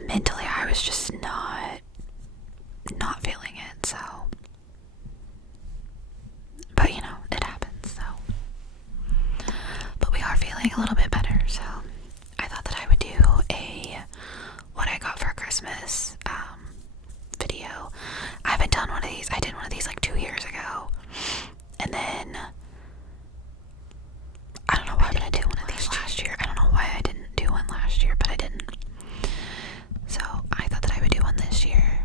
mentally I was just not feeling it, so. But you know, it happens, so. But we are feeling a little bit better, so I thought that I would do a what I got for Christmas video. I haven't done one of these. I did one of these like 2 years ago, and then I don't know why I didn't do one of these last year. I don't know why I didn't do one last year, but I didn't. So I thought that I would do one this year.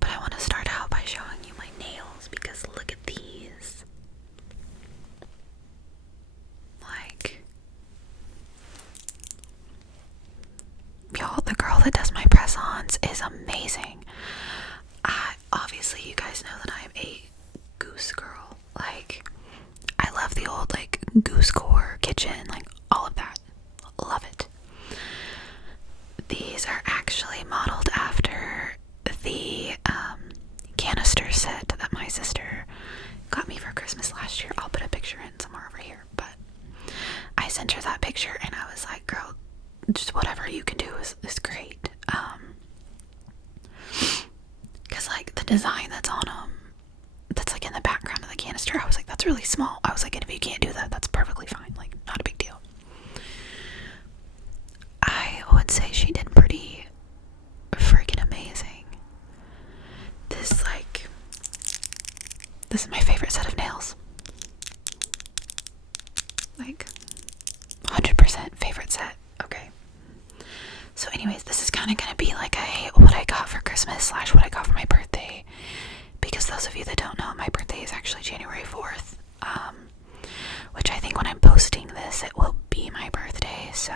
But I want to start out by showing you my nails, because look at these. Like, y'all, the girl that does my press-ons is amazing. Obviously you guys know that I'm a goose girl. Like, I love the old like goose core kitchen, like all of that. Love it. These are actually modeled after the canister set that my sister got me for Christmas last year. I'll put a picture in somewhere over here, but I sent her that picture and I was like, girl, just whatever you can do is great. Because like the design that's on them, that's like in the background of the canister, I was like, that's really small. I was like, and if you can't do that, that's perfectly fine. Like, not a big deal. I would say she did pretty freaking amazing. This is my favorite set of nails. Like, 100% favorite set. Okay. So anyways, this is kind of going to be like a what I got for Christmas / what I got for my birthday. Because those of you that don't know, my birthday is actually January 4th. Which I think when I'm posting this, it will be my birthday. So,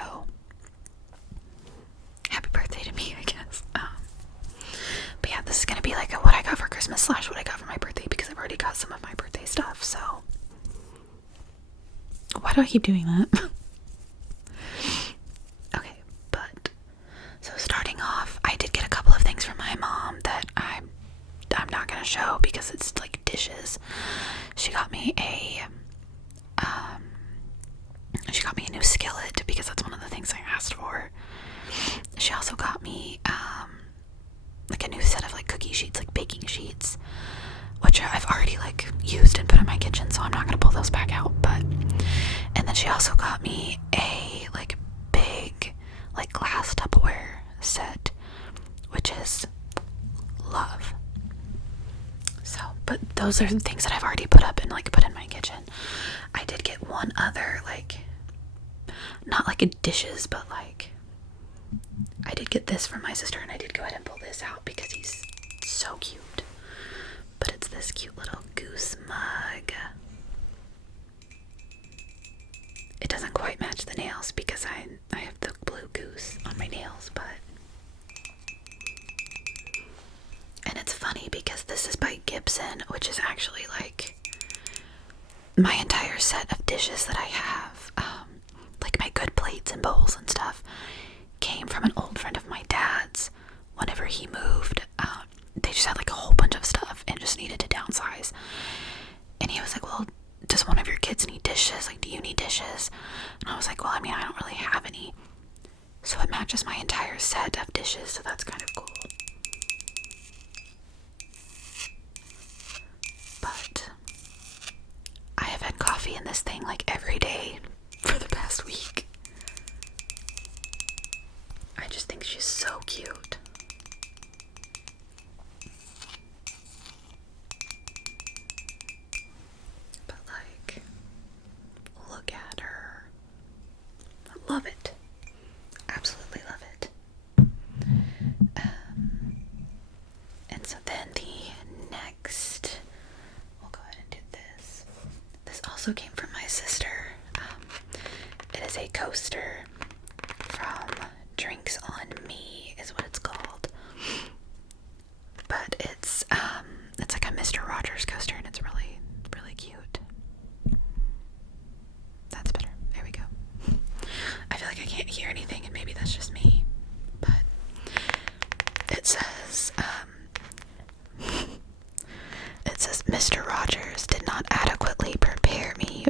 happy birthday to me, I guess. But yeah, this is going to be like a what I got for Christmas / what I got for my birthday. Because I've already got some of my birthday stuff, so. Why do I keep doing that? Okay, but so starting off, I did get a couple of things from my mom that I'm not gonna show because it's like dishes. She got me a new skillet because that's one of the things I asked for. She also got me like a new set of like cookie sheets, like baking sheets, which I've already like used and put in my kitchen, so I'm not gonna pull those back out. But and then she also got me a like big like glass Tupperware set, which is love. So, but those are the things that I've already put up and like put in my kitchen. I did get one other, like, not like a dishes, but like, I did get this from my sister, and I did go ahead and pull this out because he's so cute. But it's this cute little goose mug. It doesn't quite match the nails because I have the blue goose on my nails, but. And it's funny because this is by Gibson, which is actually like my entire set of dishes that I have, like my good plates and bowls and stuff, came from an old friend of my dad's. Whenever he moved, they just had like a whole bunch of stuff and just needed to downsize. And he was like, well, does one of your kids need dishes? Like, do you need dishes? And I was like, well, I mean, I don't really have any. So it matches my entire set of dishes, so that's kind of cool. But I have had coffee in this thing like every day for the past week. I just think she's so cute. But like, look at her. I love it. Absolutely love it. And so then the next, we'll go ahead and do this. This also came from my sister. It is a coaster from Drinks on Me is what it's called. But it's like a Mr. Rogers coaster, and it's really, really cute. That's better. There we go. I feel like I can't hear anything, and maybe that's just me. But it says, Mr. Rogers did not adequately prepare me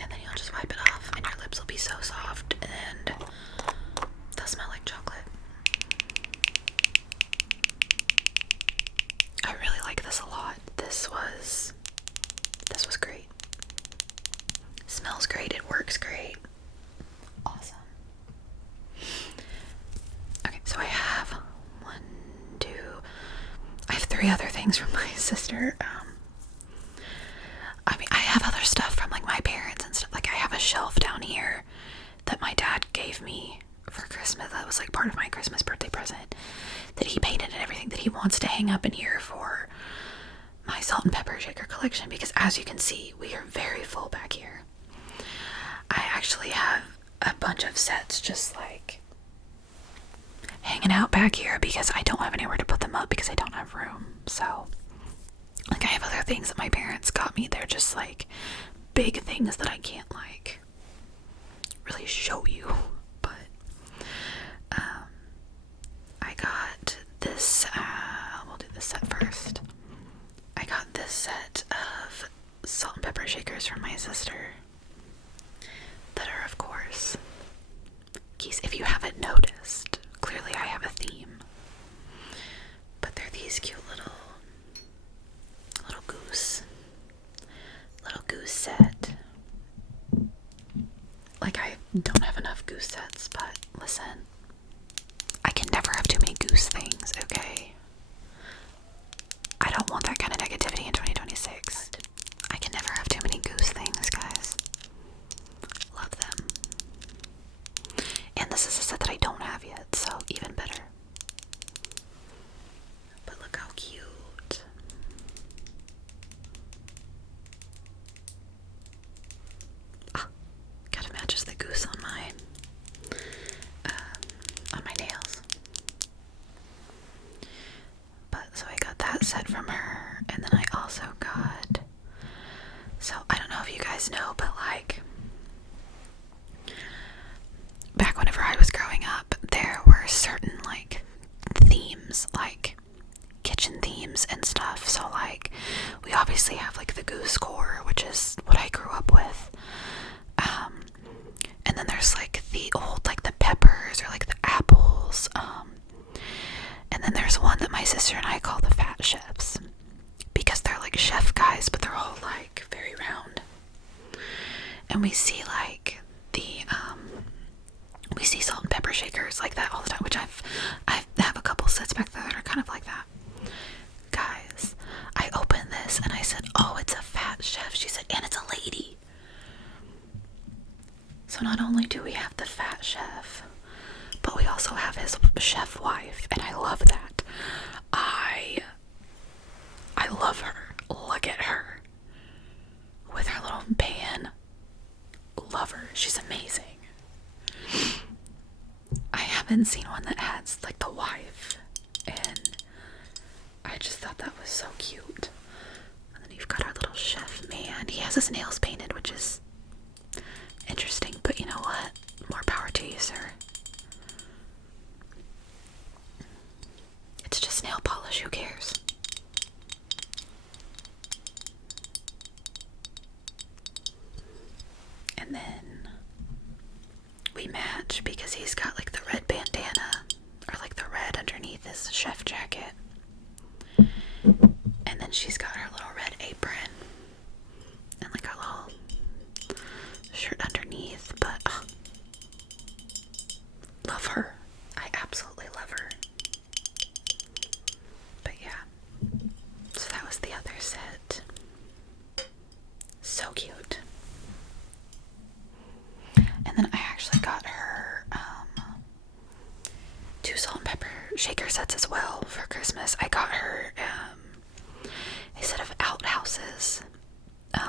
And then you'll just wipe it off and your lips will be so soft and they'll smell like chocolate. I really like this a lot. This was great. Smells great, it works great. Awesome. Okay, so I have I have 3 other things from my sister. I mean, I have other stuff from like my parents and stuff. Like I have a shelf down here that my dad gave me for Christmas. That was like part of my Christmas birthday present that he painted and everything that he wants to hang up in here for my salt and pepper shaker collection, because as you can see, we are very full back here. I actually have a bunch of sets just like hanging out back here because I don't have anywhere to put them up because I don't have room. So like I have other things that my parents got me. They're just like big things that I can't like really show you. But I got this, we'll do this set first. I got this set of salt and pepper shakers from my sister that are, of course, geese. If you haven't noticed, clearly I have a theme. But they're these cute little goose set. Like I don't have enough goose sets, but listen, I can never have too many goose things, okay? I don't want that kind of negativity in 2026. I can never have too many goose things, guys. Love them. And this is a set that I don't have yet, so even better. But look how cute. Ah, kinda matches the goose on my nails. But so I got that set from her, and then I also got, so I don't know if you guys know, but like back whenever I was growing up, there were certain like themes, like kitchen themes and stuff. So like we obviously have like the goose core, which is what I grew up with, and then there's like the old, like the peppers or like the apples, and then there's one that my sister and I call the fat chefs because they're like chef guys, but they're all like very round. And we see like we see salt and pepper shakers like that all the time, which I have a couple sets back there that are kind of like that. Guys, I opened this and I said, oh, it's a fat chef. She said, and it's a lady. So not only do we have the fat chef, but we also have his chef wife, and I love that. I love her. Look at her with her little pan. Love her. She's amazing. I haven't seen one that has like the wife, and I just thought that was so cute. And then you've got our little chef man. He has his nails painted, which is interesting, but you know what? More power to you, sir. It's just nail polish, who cares? And then we match because he's got like the red bandana, or like the red underneath his chef jacket. And then she's got her little red apron and like a little shirt underneath, but love her. I absolutely love her. But yeah, so that was the other set. So cute. And then I actually got her 2 salt and pepper shaker sets as well for Christmas. I got her a set of outhouses,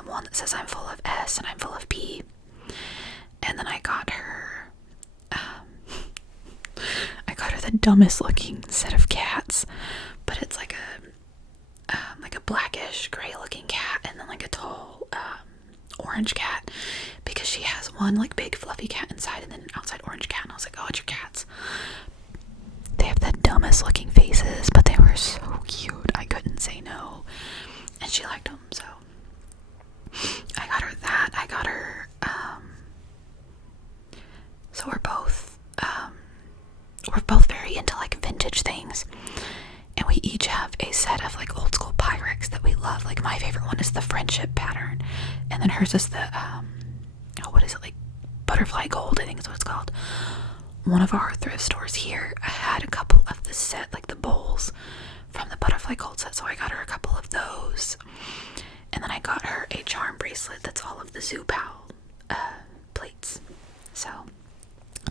one that says I'm full of S and I'm full of P. And then I got her the dumbest looking set of cats, but it's like a blackish gray looking cat, and then like a tall orange cat, because she has one like big fluffy cat inside and then an outside orange cat. And I was like, oh, it's your cats. They have the dumbest looking faces, but they were so cute. I couldn't say no, and she liked them. So I got her that. I got her both very into like vintage things. And we each have a set of like old school Pyrex that we love. Like my favorite one is the friendship pattern. And then hers is the, what is it, like butterfly gold, I think is what it's called. One of our thrift stores here had a couple of the set, like the bowls from the butterfly gold set. So I got her a couple of those. And then I got her a charm bracelet that's all of the Zoo Pal plates. So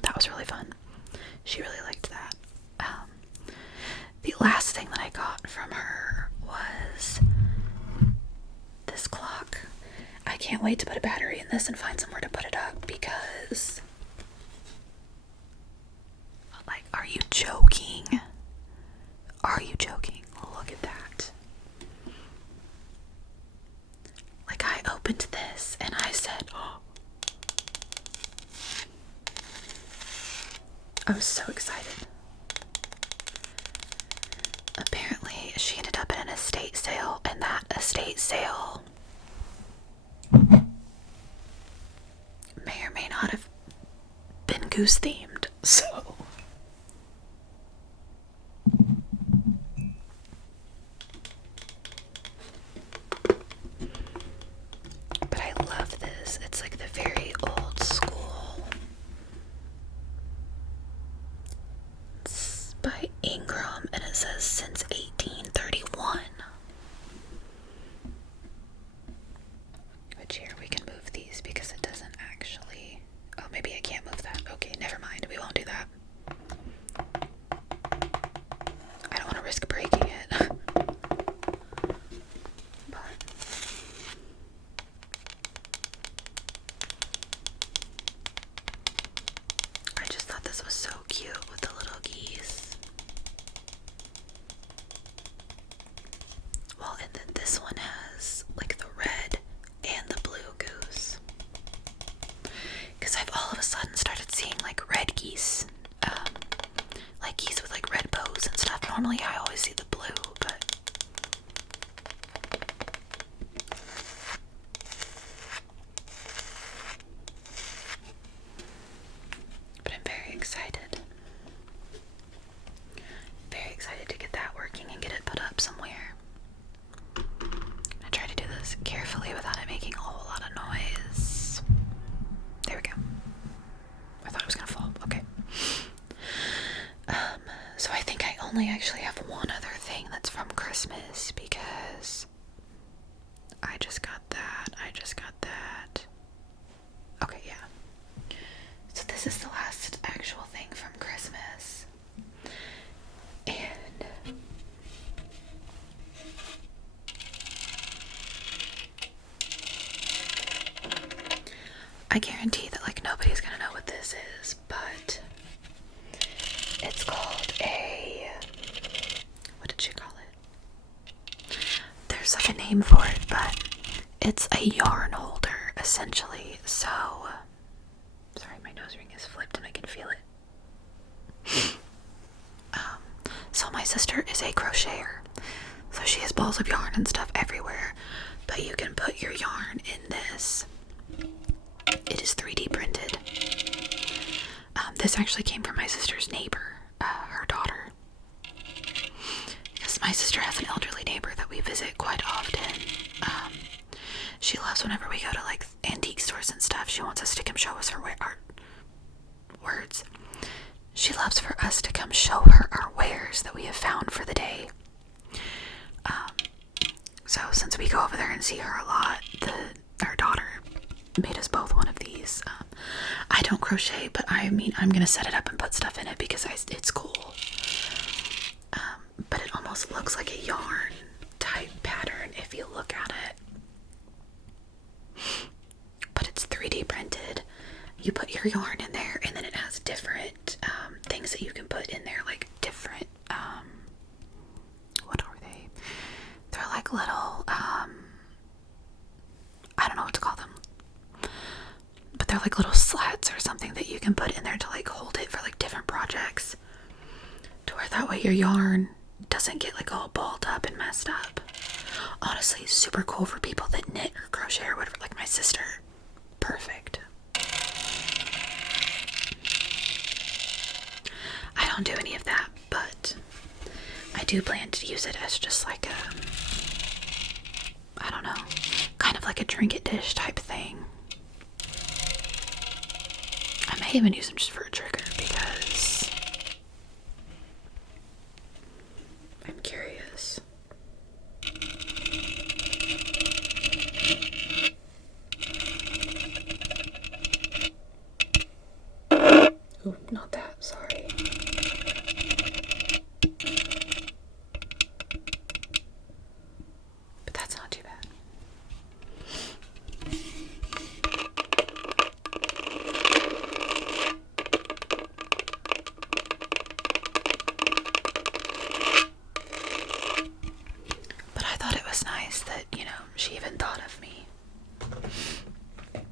that was really fun. She really liked that. The last thing that I got from her was this clock. I can't wait to put a battery in this and find somewhere to put it up because, like, are you joking? Are you joking? Look at that. Like, I opened this and I said, oh. I was so excited. Apparently, she ended up at an estate sale, and that estate sale may or may not have been goose themed, so. But I love this. It's like the very old school. It's by Ingram, and it says since 1831. Which here we can move these because it doesn't actually. Oh, maybe I can't move that. Okay, never mind. We won't do that. I don't want to risk breaking it. But I just thought this was so cute with the little geese. Well, and then this one has like the red and the blue goose. Because I've all of a sudden started seeing like red geese. Like geese with like red bows and stuff. Normally I always see the blue, but I'm very excited. Very excited to get that working and get it put up somewhere. I'm gonna try to do this carefully without it making a whole lot of noise. There we go. I thought it was gonna fall. Okay. So I think I only actually have one other thing that's from Christmas because I just got that. Okay, yeah. So this is the last actual thing from Christmas. And I guarantee that like nobody's gonna know what this is, but it's called a, what did she call it? There's like a name for it, but it's a yarn holder essentially. So sorry, my nose ring is flipped and I can feel it. So my sister is a crocheter, so she has balls of yarn and stuff everywhere, but you can put your yarn in this. It is 3D printed. This actually came from my sister's neighbor, her daughter. Because my sister has an elderly neighbor that we visit quite often. She loves whenever we go to like antique stores and stuff. She wants us to come show us her words. She loves for us to come show her our wares that we have found for the day. So since we go over there and see her a lot, her daughter made us both one of these. I don't crochet, but I mean, I'm gonna set it up and put stuff in it because it's cool. But it almost looks like a yarn type pattern if you look at it. But it's 3D printed. You put your yarn in there, and then it has different things that you can put in there, like different, what are they? They're like little, I don't know what to call them. But they're like little slats or something that you can put in there to like hold it for like different projects. To where that way your yarn doesn't get like all balled up and messed up. Honestly, super cool for people that knit or crochet or whatever, like my sister. Perfect. I don't do any of that, but I do plan to use it as just like a, I don't know, kind of like a trinket dish type thing. I may even use them just for a trigger because I'm curious. Oh, not that, sorry. But that's not too bad. But I thought it was nice that, you know, she even thought of me. I'm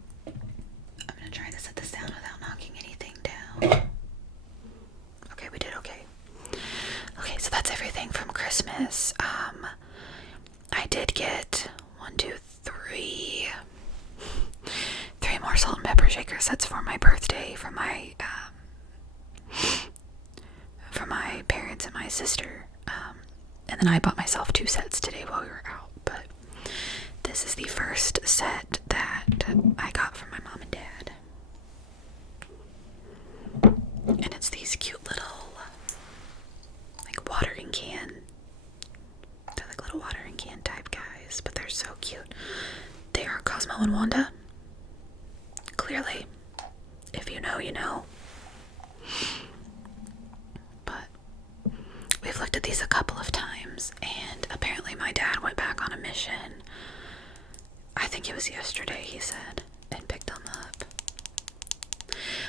gonna try to set this down without knocking anything down. Okay, we did okay. Okay, so that's everything from Christmas. I did get 3 more salt and pepper shakers. That's for my birthday, for my parents and my sister. And then I bought myself 2 sets today while we were out. But this is the first set that I got from my mom and dad. And it's these cute little, like, watering can. They're like little watering can type guys, but they're so cute. They are Cosmo and Wanda. Clearly, if you know, you know. But we've looked at these a couple of times, and apparently my dad went back on a mission. I think it was yesterday, he said, and picked them up.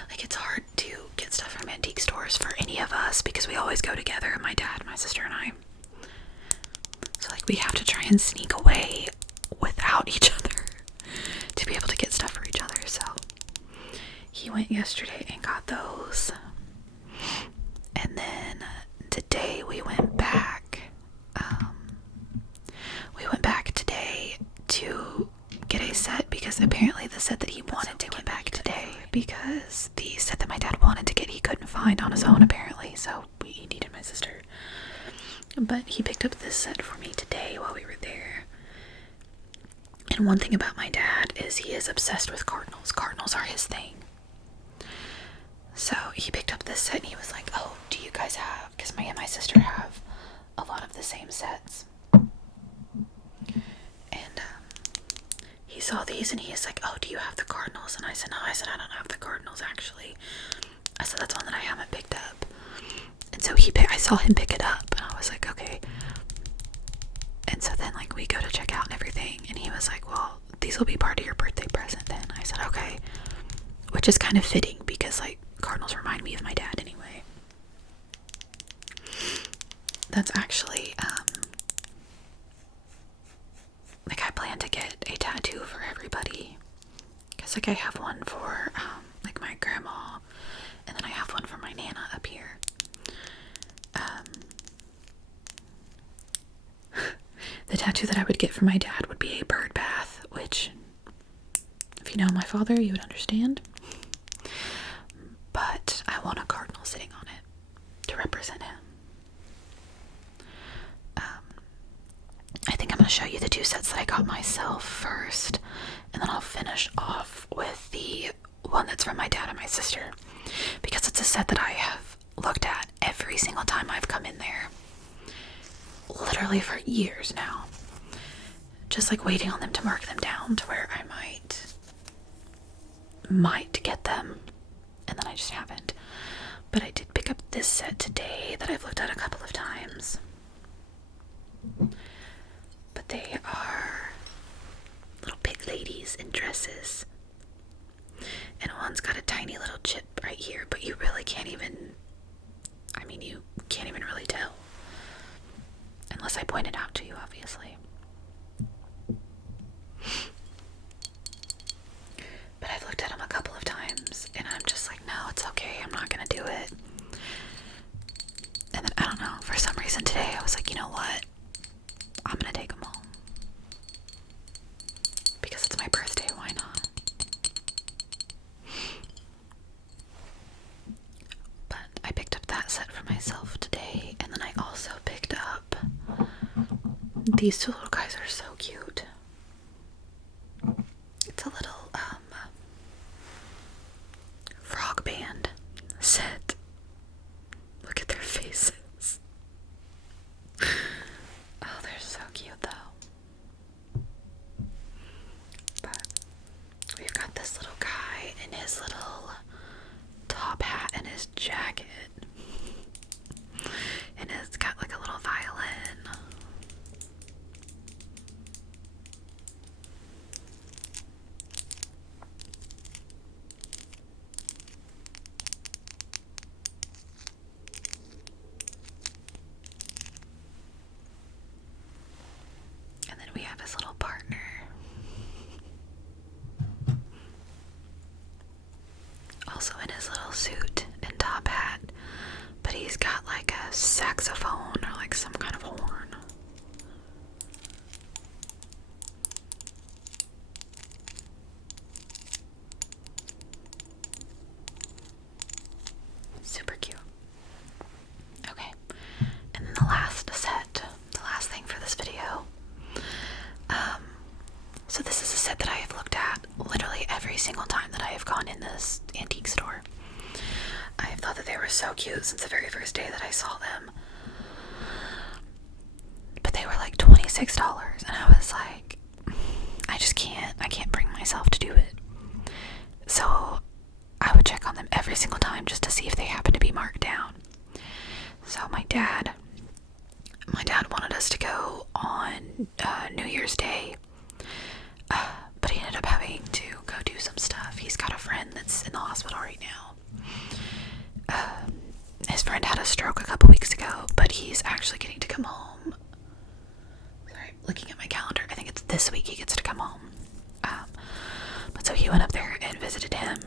Like, it's hard to get stuff from antique stores for any of us because we always go together, my dad, my sister, and I. So, like, we have to try and sneak away without each other to be able to get stuff for each other. So he went yesterday and got those. And then today we went back. Today to get a set because apparently the set that he wanted to get back today, because the set that my dad wanted to get he couldn't find on his own apparently, so he needed my sister. But he picked up this set for me today while we were there. And one thing about my dad is he is obsessed with cardinals. Cardinals are his thing. So he picked up this set and he was like, oh, do you guys have, because me and my sister have a lot of the same sets. And he saw these and he's like, oh, do you have the cardinals? And I said, no. I said, I don't have the cardinals actually. I said, that's one that I haven't picked up. And so I saw him pick it up and I was like, okay. And so then, like, we go to check out and everything, and he was like, well, these will be part of your birthday present then. I said, okay. Which is kind of fitting because, like, cardinals remind me of my dad anyway. That's actually, like, I plan to get a tattoo for everybody. Because, like, I have one for, like, my grandma, and then I have one for my Nana up here. The tattoo that I would get for my dad would be a bird bath, which, if you know my father, you would understand. But I want a cardinal sitting on it to represent him. I think I'm going to show you the 2 sets that I got myself first, and then I'll finish off with the one that's from my dad and my sister, because it's a set that I have looked at every single time I've come in there. Literally for years now. Just like waiting on them to mark them down to where I might get them, and then I just haven't. But I did pick up this set today that I've looked at a couple of times. But they are little pig ladies in dresses. And one's got a tiny little chip right here, but you really can't even, you can't even really tell. Unless I point it out to you, obviously. But I've looked at them a couple of times, and I'm just like, no, it's okay, I'm not gonna do it. And then, I don't know, for some reason today, I was like, you know what? I'm gonna take them home. Because it's my birthday, why not? But I picked up that set for my myself today. And then I also picked up these two little guys. Are so cute. It's a little frog band set. Look at their faces. Oh, they're so cute though. But we've got this little guy in his little top hat and his jacket. And it's got like a little violin. And then we have his little partner. Also in his little suit and top hat, but he's got like a saxophone or like some kind of horn. Super cute. Okay, and then the last thing for this video. So this is a set that I have looked at literally every single time that I have gone in this antique store. I have thought that they were so cute since the very first day that I saw them. But they were like $26 and I was like, I can't bring myself to do it. So I would check on them every single time just to see if they happened to be marked down. So my dad wanted us to go on New Year's Day, but he ended up having to go do some stuff. He's got a friend that's in the hospital right now. His friend had a stroke a couple weeks ago, but he's actually getting to come home. Sorry, looking at my calendar, I think it's this week he gets to come home. But so he went up there and visited him,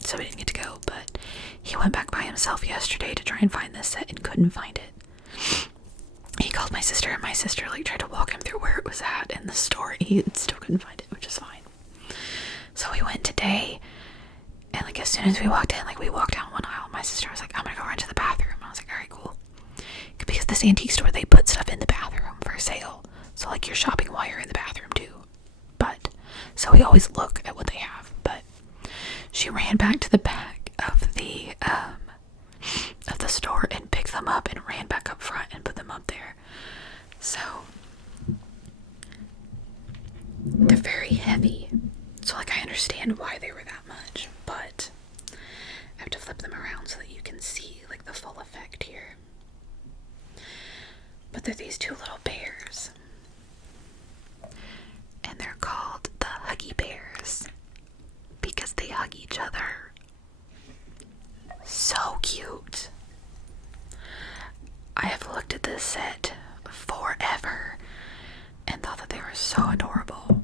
so we didn't get to go, but he went back by himself yesterday to try and find this set and couldn't find it. He called my sister, and my sister like tried to walk him through where it was at in the store. He still couldn't find it, which is fine. So we went today, and like as soon as we walked in, like we walked down one aisle, my sister was like, I'm gonna go run to the bathroom. And I was like, alright, cool. Because this antique store, they put stuff in the bathroom for sale. So like you're shopping while you're in the bathroom too. But, so we always look at what they have. But she ran back to the back of the store and picked them up and ran back up front and put them up there. So they're very heavy. So like I understand why they were that much, but I have to flip them around so that you can see like the full effect here. But they're these two little bears. And they're called the Huggy Bears because they hug each other. So cute. I have looked at this set forever and thought that they were so adorable.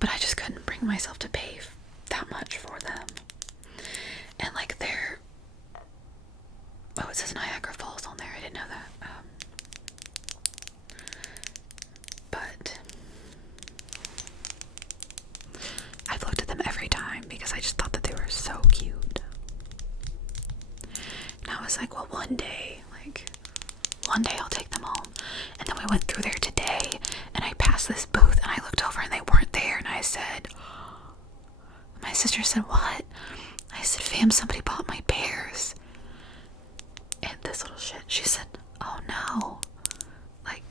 But I just couldn't bring myself to pay that much for them. And like they're... Oh, it says Niagara Falls on there. I didn't know that. But I've looked at them every time because I just thought that they were so cute. And I was like, well, one day I'll take them home. And then we went through there today, and I passed this booth, and I looked over, and they weren't there, and I said, my sister said, what? I said, fam, somebody bought my bears. And this little shit, she said, oh no. Like,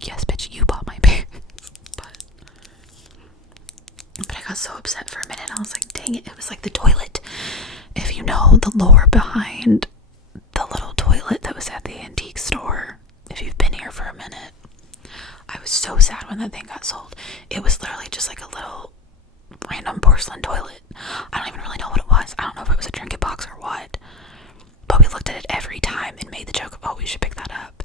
yes, bitch, you bought my bears. But I got so upset for a minute, I was like, dang it, it was like the toilet. If you know the lore behind the little toilet that was at the antique store, if you've been here for a minute, I was so sad when that thing got sold. It was literally just like a little random porcelain toilet. I don't even really know what it was. I don't know if it was a trinket box or what, but we looked at it every time and made the joke of, oh, we should pick that up.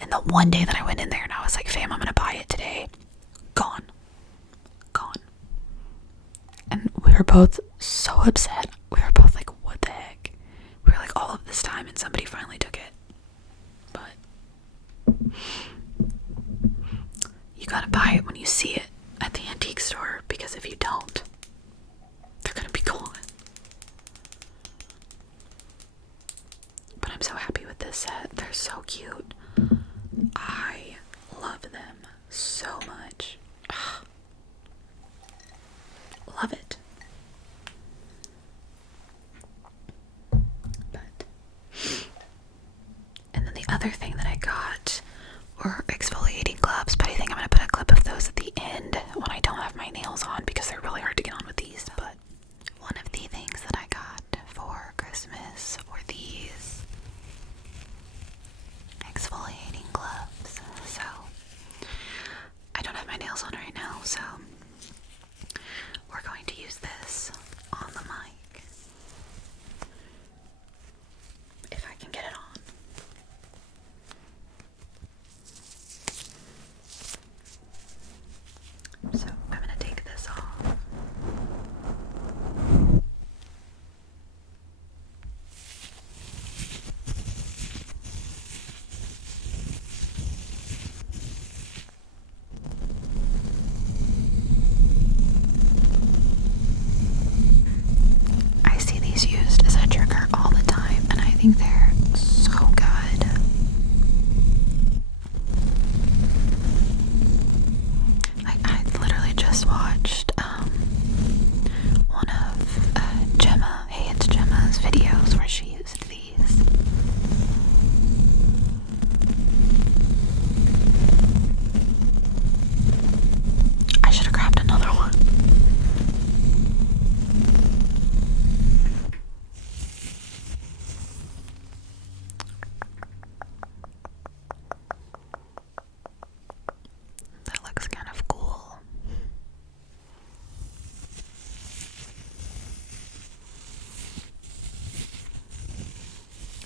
And the one day that I went in there and I was like, fam, I'm gonna buy it today, gone. And we were both so upset. We were both like, what the heck? We were like, all of this time and somebody finally took it. But you gotta buy it when you see it at the antique store, because if you don't, they're gonna be gone. But I'm so happy with this set. They're so cute. I love them so much. Love it. But, and then the other thing that I got were exfoliating gloves, but I think I'm going to put a clip of those at the end when I don't have my nails on because they're really hard to get on with these. But one of the things that I got for Christmas were these exfoliating gloves. So I don't have my nails on right now, so we're going to use this on the mic if I can get it on. So I'm going to take this off. I see these used as a trigger all the time, and I think they're so good. Like, I literally just watched one of Gemma, Hey, it's Gemma's videos where she used these. I should have grabbed another one. That looks kind of cool.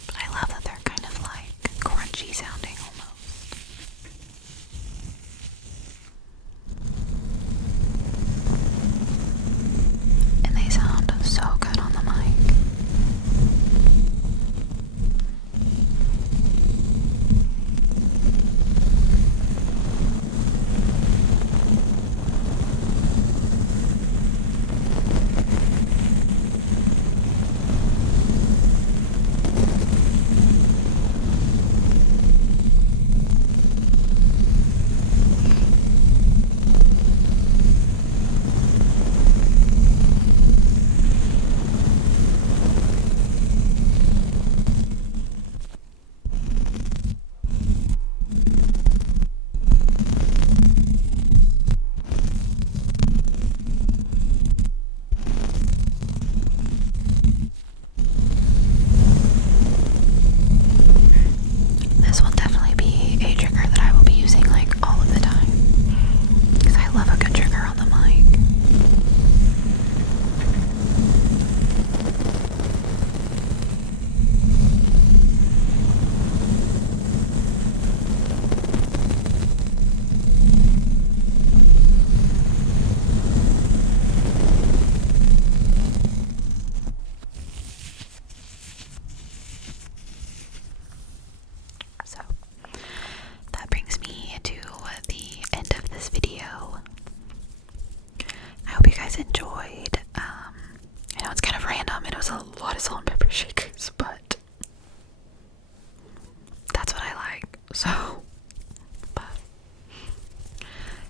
But I love that they're kind of like crunchy sounding almost. And they sound so good on the mic. This will definitely be a trigger that I will be using like all of the time because I love a good trigger on the mic. So that brings me to the end of this video. I hope you guys enjoyed. I know it's kind of random. It was a lot of salt and pepper shakers, but that's what I like. So, but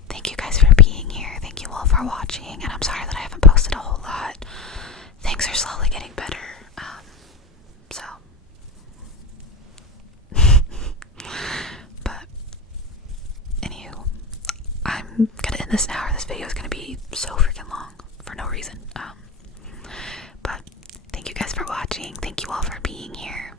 thank you guys for being here. Thank you all for watching, and I'm sorry that I haven't posted a whole lot. Things are slowly getting better. So. But anywho, I'm gonna end this now or this video is gonna be so freaking long for no reason. But thank you guys for watching. Thank you all for being here.